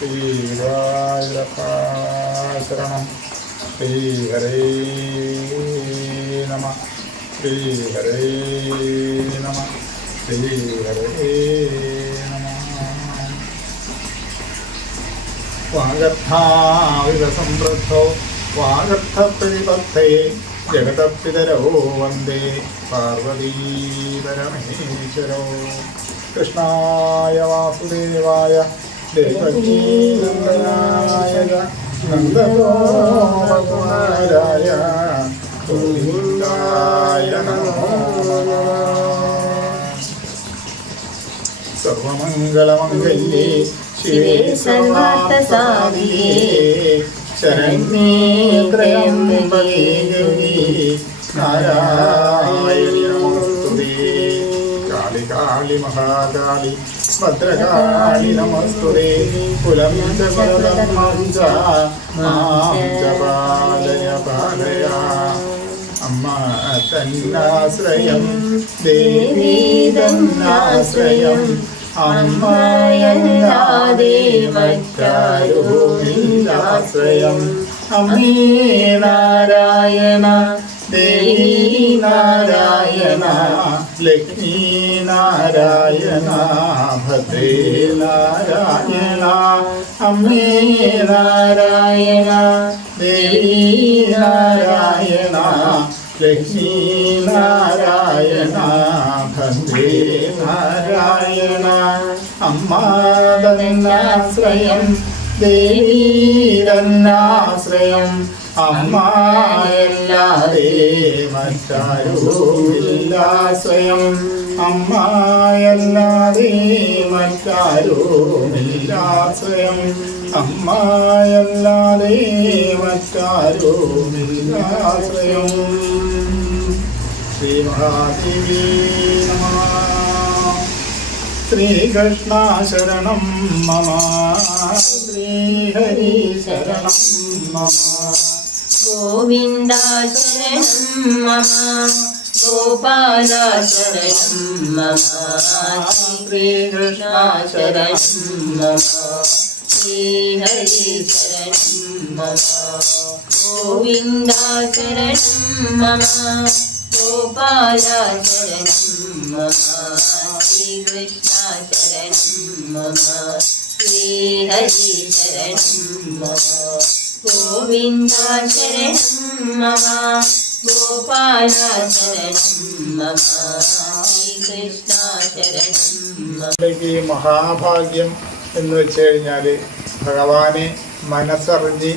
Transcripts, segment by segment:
ശ്രീരായിരപ്പ ശരണം ശ്രീഹരേ നമ. ശ്രീഹരേ നമ. ശ്രീഹരേ നമ. വാഗർത്ഥാവിധസംവൃദ്ധോ വാഗർത്ഥപ്രതിപത്തേ ജഗതപിതരോ വന്ദേ പാർവതീപരമേശ്വരോ. കൃഷ്ണായ വാസുദേവായ ദേവകീനന്ദനായ നന്ദഗോപകുമാരായ ഗോവിന്ദായ സർവമംഗളമംഗല്യേ ശിവേ സർവാർത്ഥസാധികേ ശരണ്യേ ത്രയംബകേ ഗൗരി നാരായണി കാളി മഹാകാളി ഭദ്രകാളി നമസ്തുതേ. കുലം ച കുലധർമ്മം ച മാം ച പാലയ പാലയ അമ്മ തന്നാശ്രയം ദേവീ തന്നാശ്രയം. അമ്മയല്ലാതെ മറ്റാരുമില്ലാശ്രയം. അമ്മേ നാരായണ ദേവി നാരായണ ലക്ഷ്മി നാരായണ ഭദ്രേ നാരായണ അമ്മേ നാരായണ ദേവി നാരായണ ലക്ഷ്മി നാരായണ. ഭദ്രേ നാരായണ അമ്മാതന്നാശ്രയം ദേവീരന്നാശ്രയം അമ്മായല്ലാതെ മറ്റാരുമില്ലാശ്രയം അമ്മായല്ലാതെ മറ്റാരുമില്ലാശ്രയം അമ്മായല്ലാതെ മറ്റാരുമില്ലാശ്രയം ശ്രീ മഹാദേവി ശ്രീകൃഷ്ണ ശരണം മമ. ശ്രീഹരി ശരണം മമ. ഗോവിന്ദ ശരണം മമ ഗോപാല ശരണം മമ ശ്രീകൃഷ്ണ ശരണം ശരണം മമ ശ്രീഹരി ശരണം മമ ഗോവിന്ദ ശരണം മമ ഗോപാല ശരണം മമ ശ്രീകൃഷ്ണ ശരണം മമ ശ്രീഹരി ശരണം മമ ഗോവിന്ദ ശരണം ഗോപാല ശരണം മഹാഭാഗ്യം എന്ന് വെച്ച് കഴിഞ്ഞാൽ ഭഗവാനെ മനസ്സറിഞ്ഞ്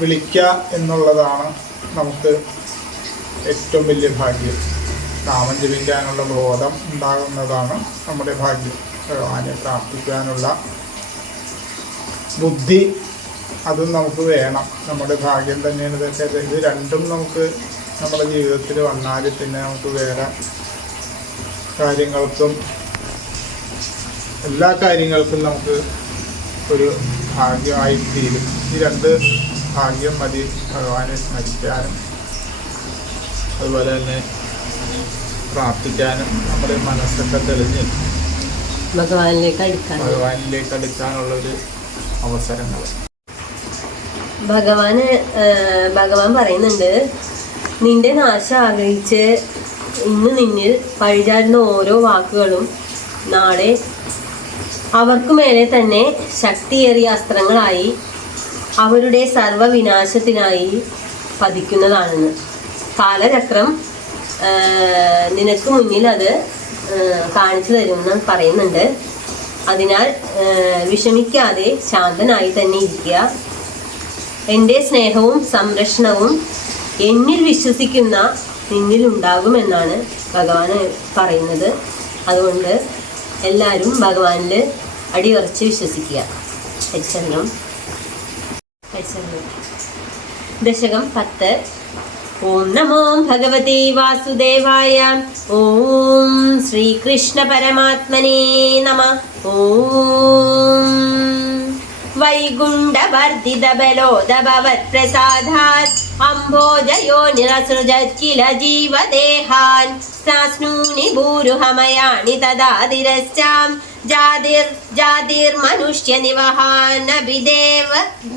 വിളിക്കുക എന്നുള്ളതാണ് നമുക്ക് ഏറ്റവും വലിയ ഭാഗ്യം. നാമം ജപിക്കാനുള്ള ബോധം ഉണ്ടാകുന്നതാണ് നമ്മുടെ ഭാഗ്യം. ഭഗവാനെ പ്രാർത്ഥിക്കാനുള്ള ബുദ്ധി അതും നമുക്ക് വേണം. നമ്മുടെ ഭാഗ്യം തന്നെയാണ് ഇതൊക്കെ. ഇത് രണ്ടും നമുക്ക് നമ്മുടെ ജീവിതത്തിൽ വന്നാൽ പിന്നെ നമുക്ക് വേറെ കാര്യങ്ങൾക്കും എല്ലാ കാര്യങ്ങൾക്കും നമുക്ക് ഒരു ഭാഗ്യമായി തീരും. ഈ രണ്ട് ഭാഗ്യം മതി. ഭഗവാനെ സ്മരിക്കാനും അതുപോലെ തന്നെ പ്രാർത്ഥിക്കാനും നമ്മുടെ മനസ്സൊക്കെ തെളിഞ്ഞ് ഭഗവാനിലേക്ക് അടുക്കാൻ. ഭഗവാനിലേക്ക് അടുക്കാനുള്ളൊരു അവസരങ്ങൾ. ഭഗവാന് ഭഗവാൻ പറയുന്നുണ്ട് നിന്റെ നാശം ആഗ്രഹിച്ച് ഇന്ന് നിന്നിൽ പഴിചാരുന്ന ഓരോ വാക്കുകളും നാളെ അവർക്കു മേലെ തന്നെ ശക്തിയേറിയ അസ്ത്രങ്ങളായി അവരുടെ സർവവിനാശത്തിനായി പതിക്കുന്നതാണെന്ന്. കാലചക്രം നിനക്ക് മുന്നിൽ അത് കാണിച്ചു തരുമെന്ന് പറയുന്നുണ്ട്. അതിനാൽ വിഷമിക്കാതെ ശാന്തനായി തന്നെ ഇരിക്കുക. എന്റെ സ്നേഹവും സംരക്ഷണവും എന്നിൽ വിശ്വസിക്കുന്ന നിന്നിൽ ഉണ്ടാകുമെന്നാണ് ഭഗവാൻ പറയുന്നത്. അതുകൊണ്ട് എല്ലാവരും ഭഗവാനിൽ അടിയുറച്ച് വിശ്വസിക്കുക. ഹരിചരണം ഹരിചരണം ദശകം പത്ത്. ഓം നമോ ഭഗവതി വാസുദേവായ. ഓം ശ്രീകൃഷ്ണ പരമാത്മനേ നമ. ഓം വൈകുണ്ഠവർദ്ധിത ബലോദഭവത്പ്രസാദാത് അംഭോജയോ നിരസൃജത് കില ജീവദേഹാൻ സാസ്നൂനി ഭൂരുഹമയാണി തദാതിരശ്ചാം. जादिर् जादिर्मनुष्यनिवहानभिदेव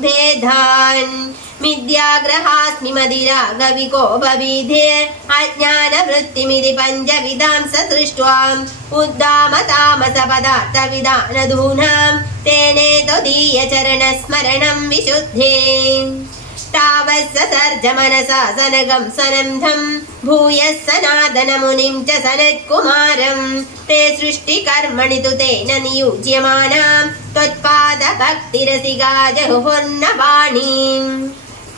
भेदान्। मिथ्याग्रहास्मि मदिरा गविकोपविधेर्ज्ञानवृत्तिमिति पञ्चविदां स दृष्ट्वाम् उद्दामतामसपदार्थविदानधूनां तेने त्वदीयचरणस्मरणं विशुद्धे। सर्जमनसा सनगं सनन्दं भूयः नादनमुनिं च सनत्कुमारं। ते सृष्टिकर्मणि तु तेन नियुज्यमानं त्वत्पादभक्तिरसि गाजगुहूर्नवाणीं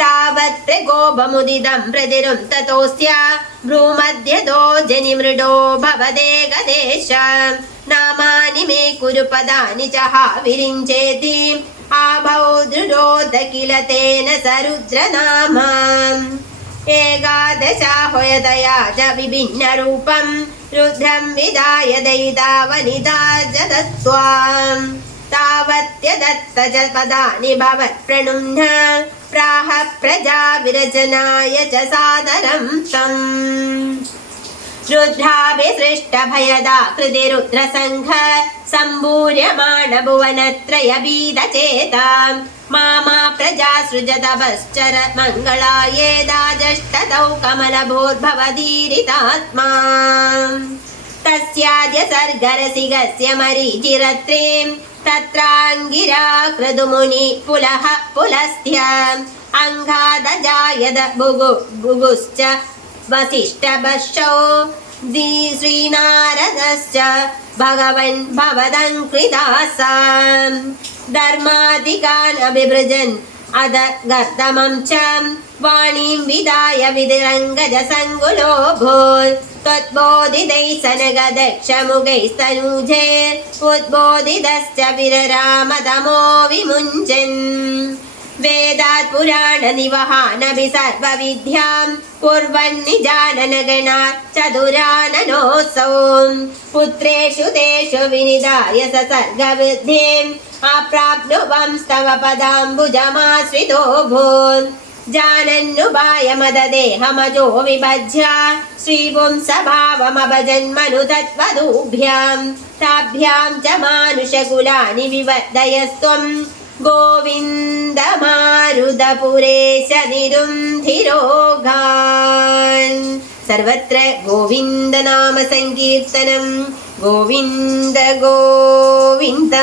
तावत् गोपमुदिदं मृजिरुं ततोऽस्या भ्रूमद्यतो जनिमृडो भवदे गदेश। नामानि मे कुरु पदानि च हा विरिञ्चेति आभौ दृढोद किल तेन सरुद्रनाम एकादशाह्वयतया च विभिन्नरूपं, रुद्रं विदाय दयिता वनिता च दत्त्वाम् तावत्यदत्त च पदानि भवत्प्रणुम्न प्राह प्रजा विरचनाय च सादरं तम्। रुद्राभिसृष्टभयदा कृति भुवनत्रयबीदचेताम् मामा प्रजा सृजतपश्चर मङ्गलायेदाजष्टतौ कमलभूर्भवदीरितात्मा। तस्याद्य सर्गरसिगस्य मरीचिरत्रीं तत्राङ्गिरा क्रतुमुनि पुलः पुलस्त्य अङ्गादजायद भुगु भुगुश्च वसिष्ठभक्षौ श्रीनारदश्च भगवन् भवदङ्कृतासाम् धर्मादिकान् अभिभृजन् अद गर्दमं च वाणीं विदाय विधिरङ्गजसङ्गुलो भूत् त्वद्बोधितैः सनगदक्षमुखैस्तनूजैर् उद्बोधितश्च विररामतमो विमुञ्चन् वेदात् पुराणनिवहानभि सर्वविद्यां कुर्वन्निजाननगणात् चतुराननोऽसौ पुत्रेषु तेषु विनिधाय स सर्गवृद्धिम् अप्राप्नुवंस्तव पदाम्बुजमाश्रितो भून्। जानन्नुभायमददेहमजो विभज्य श्रीपुंसभावमभजन्मनु तत्त्वदूभ्यां ताभ्यां च मानुषकुलानि विवर्धयस्त्वम्। ഗോവിന്ദമാരുതപുരേശനിരുന്ധിരോഗാൻ. സർവത്ര ഗോവിന്ദ നാമ സങ്കീർത്തനം ഗോവിന്ദ. ഗോവിന്ദ